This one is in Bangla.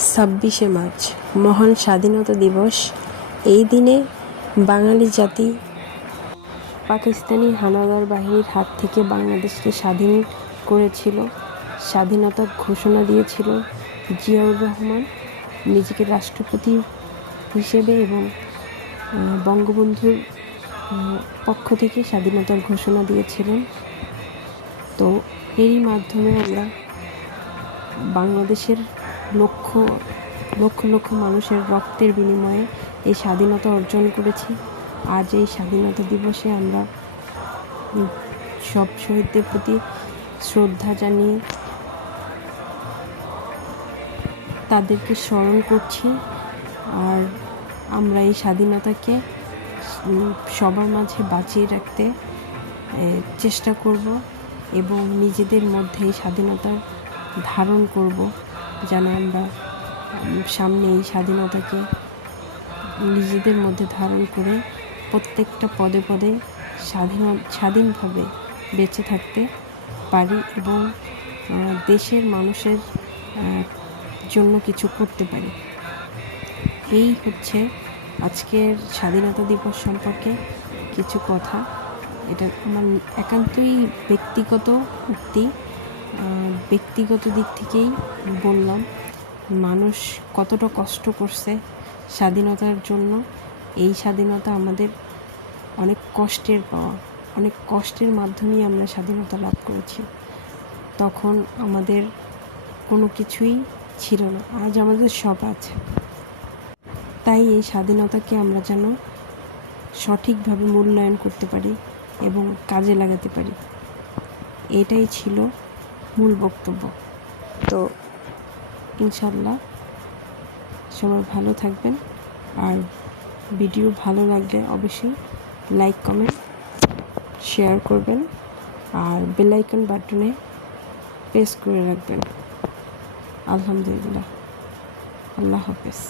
26শে মার্চ মহান স্বাধীনতা দিবস। এই দিনে বাঙালি জাতি পাকিস্তানি হানাদার বাহিনীর হাত থেকে বাংলাদেশকে স্বাধীন করেছিল। স্বাধীনতার ঘোষণা দিয়েছিল জিয়াউর রহমান নিজেকে রাষ্ট্রপতি হিসেবে, এবং বঙ্গবন্ধুর পক্ষ থেকে স্বাধীনতার ঘোষণা দিয়েছিলেন। তো এরই মাধ্যমে আমরা বাংলাদেশের লক্ষ লক্ষ মানুষের রক্তের বিনিময়ে এই স্বাধীনতা অর্জন করেছি। আজ এই স্বাধীনতা দিবসে আমরা সব শহীদদের প্রতি শ্রদ্ধা জানিয়ে তাদেরকে স্মরণ করছি। আর আমরা এই স্বাধীনতাকে সবার মাঝে বাঁচিয়ে রাখতে চেষ্টা করব এবং নিজেদের মধ্যে এই স্বাধীনতা ধারণ করব, যেন আমরা সামনে এই স্বাধীনতাকে নিজেদের মধ্যে ধারণ করে প্রত্যেকটা পদে পদে স্বাধীনভাবে বেঁচে থাকতে পারি এবং দেশের মানুষের জন্য কিছু করতে পারি। এই হচ্ছে আজকের স্বাধীনতা দিবস সম্পর্কে কিছু কথা। এটা আমার একান্তই ব্যক্তিগত উক্তি, ব্যক্তিগত দিক থেকেই বললাম। মানুষ কতটা কষ্ট করছে স্বাধীনতার জন্য। এই স্বাধীনতা আমাদের অনেক কষ্টের পাওয়া, অনেক কষ্টের মাধ্যমেই আমরা স্বাধীনতা লাভ করেছি। তখন আমাদের কোনো কিছুই ছিল না, আজ আমাদের সব আছে। তাই এই স্বাধীনতাকে আমরা যেন সঠিকভাবে মূল্যায়ন করতে পারি এবং কাজে লাগাতে পারি, এটাই ছিল মূল বক্তব্য। তো ইনশাল্লাহ সবাই ভালো থাকবেন। আর ভিডিও ভালো লাগলে অবশ্যই লাইক, কমেন্ট, শেয়ার করবেন আর বেল আইকন বাটনে প্রেস করে রাখবেন। আলহামদুলিল্লাহ, আল্লাহ হাফেজ।